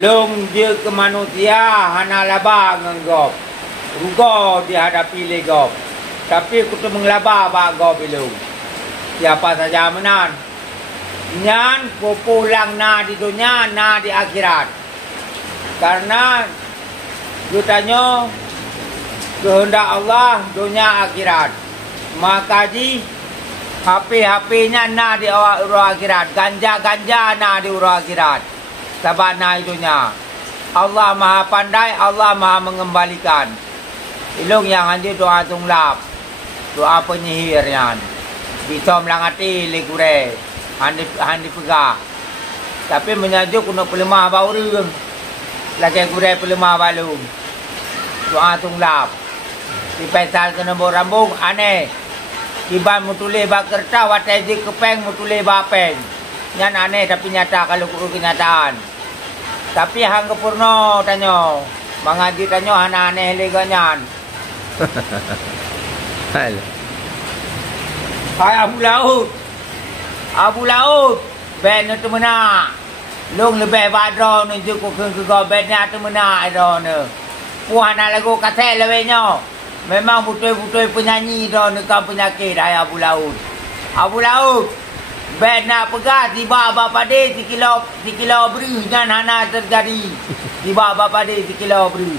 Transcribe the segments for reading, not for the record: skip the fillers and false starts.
Long dia ke manusia hana laba nganggop. Rugo dihadapi legop. Tapi aku tu mengelaba bak gop ilung. Siapa saja menan. Nyan pulang na di dunia, na di akhirat. Karena jutanya kehendak Allah dunia akhirat. Maka ji HP-HP-nya na di urang akhirat. Ganja-ganja na di urang akhirat. Sebab na itunya. Allah Maha Pandai, Allah Maha Mengembalikan. Ilung yang anjir doa tunglap. Doa penyihir yan. Bisa melangati legure. Handi pegah. Tapi menyajuk untuk pelemah bau ring. Lagi gure pelemah balung. Doa tunglap. Di pesal kena rambung aneh. Tiba mutule bak kertas, watai je kepeng mutule bak peng. Yan aneh tapi nyata kalau kenyataan. Tapi hang kepurno tanyo. Mengaji tanyo hana aneh leganyan. Hai Abu Laut. Abu Laut. Ben tu mena. Long lebih badro nunjuk ku ke bennya tu mena ado ne. Puan lagu kate lewenyo. Memang betul-betul penyanyi do ne kan penyakit ai Abu Laut. Abu Laut. Ben nak pegang tiba bapa dia 3 kilo beri jangan hana terjadi. Tiba bapa dia 3 kilo beri.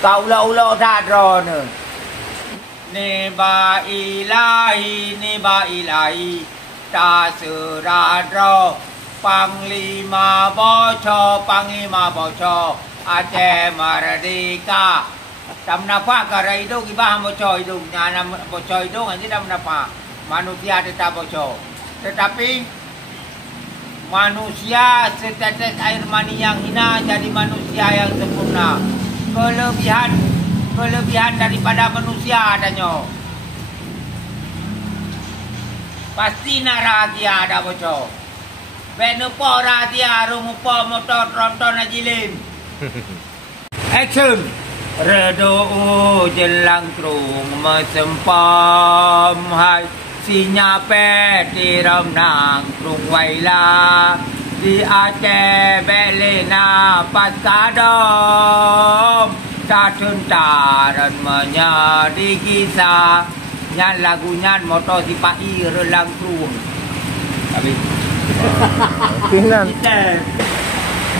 Kau ulo dah drone. Niba ilahi tak seradro Panglima Boco Aceh Merdeka. Tak menafak kerana hidung ibah bocor hidung. Nyana bocor hidung aja tak menafak. Manusia tetap bocor. Tetapi manusia setetes air mani yang hina jadi manusia yang sempurna. Kelebihan daripada manusia adanya. Pasti nak rahasia ada bocor. Benupo rahasia rumupo motor tronton ajilin. Action. Redo jelang trung mesempam hai. Sinya peti ramnang trung waila di Aceh belena paskadom catun taran menjadi kisah nyan lagunya motor sipai relang trung tapi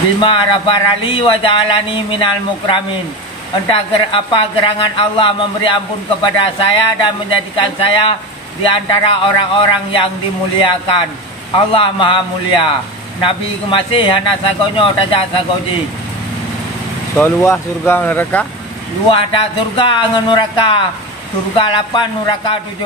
bima rafarali wa ja'alani minal mukramin. Entah apa gerangan Allah memberi ampun kepada saya dan menjadikan saya di antara orang-orang yang dimuliakan. Allah Maha Mulia. Nabi kemasih hana sagonyo tajak sagoji. So luah surga neraka? Luah tak surga ngan neraka. Surga 8 neraka 7.